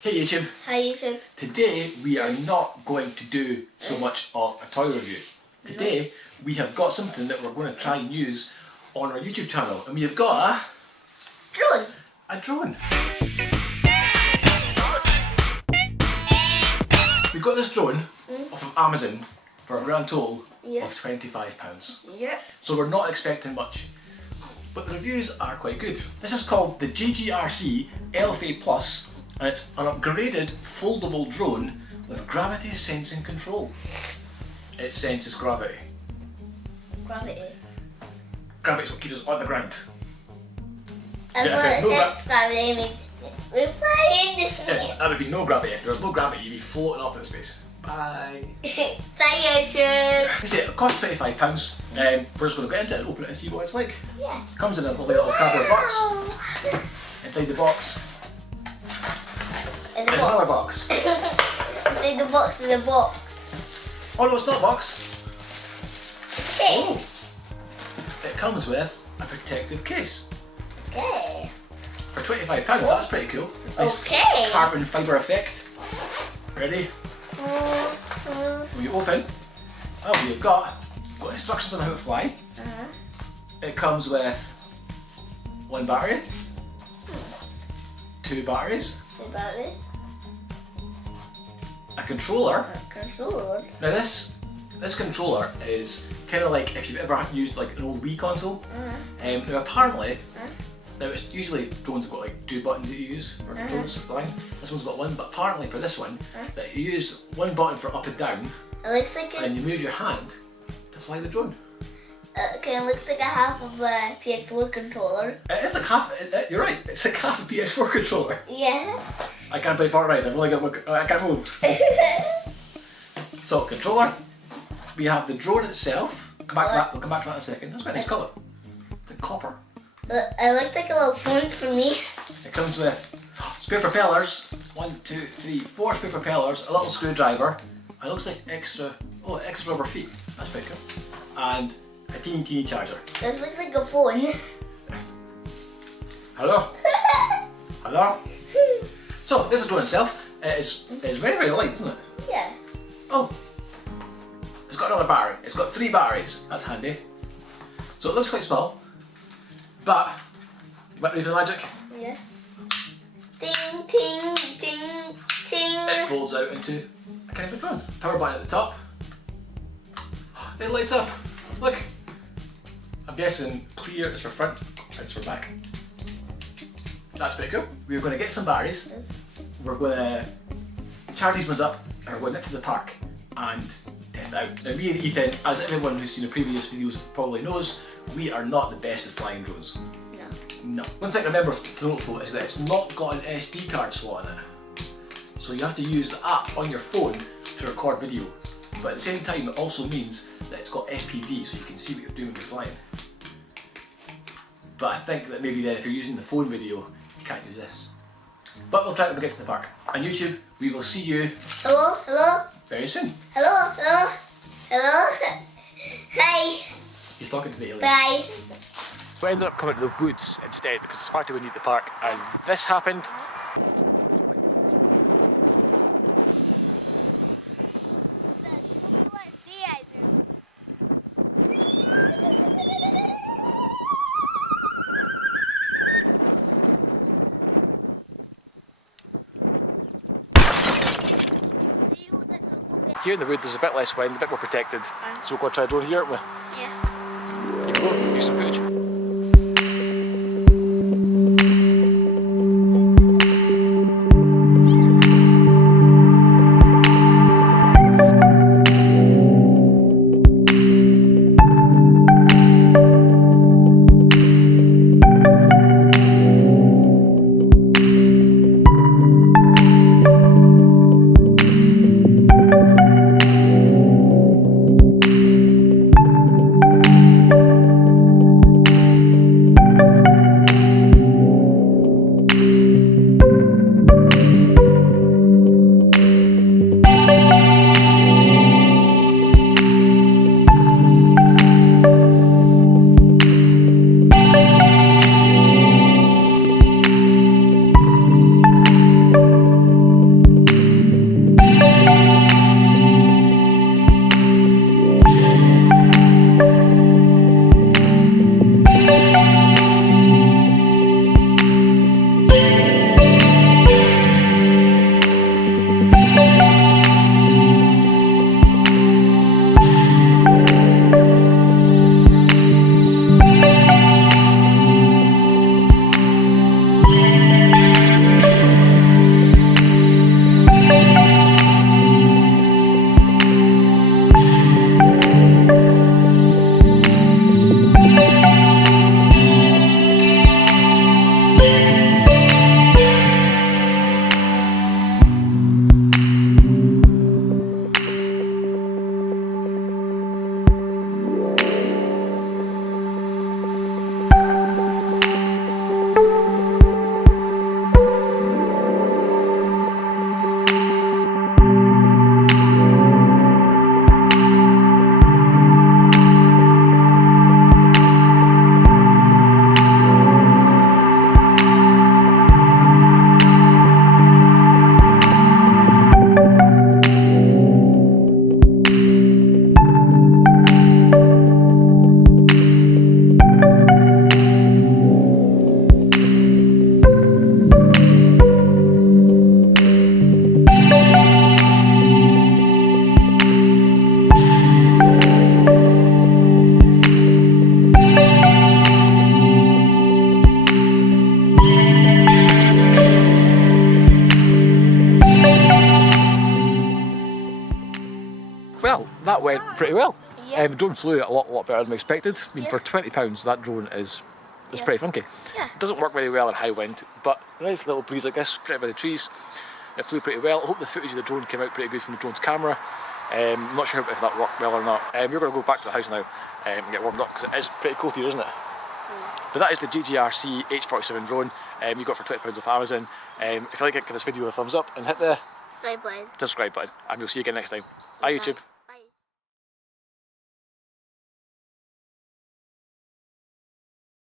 Hey YouTube! Hi YouTube! Today we are not going to do so much of a toy review. Today we have got something that we're going to try and use on our YouTube channel, and we have got a drone. A drone. We got this drone off of Amazon for a grand total of £25. Yeah. So we're not expecting much, but the reviews are quite good. This is called the JJRC Elfie Plus. And it's an upgraded foldable drone with gravity sensing control. It senses gravity. Gravity? Gravity's what keeps us on the ground. And what it says gravity means we're flying. Yeah, that would be no gravity. If there was no gravity, you'd be floating off in space. Bye. Bye YouTube. That's it. It costs £25. We're just going to get into it and open it and see what it's like. Yeah. It comes in a little cardboard box. Inside the box. There's another box. Inside the box is a box. Oh no, it's not a box. Case. Oh. It comes with a protective case. Okay. For £25, that's pretty cool. It's nice carbon fibre effect. Ready? When you open, oh, we've got instructions on how to fly. It comes with one battery, two batteries, a controller. Now this controller is kind of like if you've ever used like an old Wii console. Now apparently, now it's usually drones have got like two buttons that you use for drones flying. This one's got one, but apparently for this one, that you use one button for up and down, it looks like and you move your hand to fly the drone. It looks like a half of a PS4 controller. It is like half. You're right. It's like half a PS4 controller. Yeah. I can't play part right. I've only got I can't move. So controller. We have the drone itself. We'll come back to that in a second. That's quite a nice colour. It's like copper. It looks like a little phone for me. It comes with spare propellers. 1, 2, 3, 4 spare propellers. A little screwdriver. And it looks like extra rubber feet. That's pretty cool. And a teeny charger. This looks like a phone. Hello? Hello? So, this is the drone itself. It's very light, isn't it? Yeah. Oh. It's got another battery. It's got 3 batteries. That's handy. So it looks quite small. But, you ready for the magic? Yeah. Ding, ting, ting, ting. It folds out into a kind of a drone. Power button at the top. It lights up. Look. I'm guessing clear is for front, it's for back. That's pretty cool. We're going to get some batteries. We're going to charge these ones up and we're going into the park and test it out. Now me and Ethan, as everyone who's seen the previous videos probably knows, we are not the best at flying drones. No. One thing to remember to note though is that it's not got an SD card slot in it. So you have to use the app on your phone to record video. But at the same time it also means that it's got FPV so you can see what you're doing when you're flying. But I think that maybe then if you're using the phone video, you can't use this. But we'll try it when we get to the park. On YouTube, we will see you very soon. Hello. Hi. He's talking to the aliens. Bye. We ended up coming to the woods instead because it's far too windy at the park, and this happened. Here in the wood there's a bit less wind, a bit more protected, so we're going to try a drone here, aren't we? Yeah. Here we go, use some footage. went pretty well. Yeah. The drone flew a lot better than we expected. I mean, for £20, that drone is pretty funky. Yeah. It doesn't work very well in high wind, but a nice little breeze like this, straight by the trees. It flew pretty well. I hope the footage of the drone came out pretty good from the drone's camera. I'm not sure if that worked well or not. We're going to go back to the house now and get warmed up because it is pretty cold here, isn't it? But that is the JJRC H47 drone you got for £20 off Amazon. If you like it, give this video a thumbs up and hit the Subscribe button. subscribe button, and we'll see you again next time. Bye YouTube.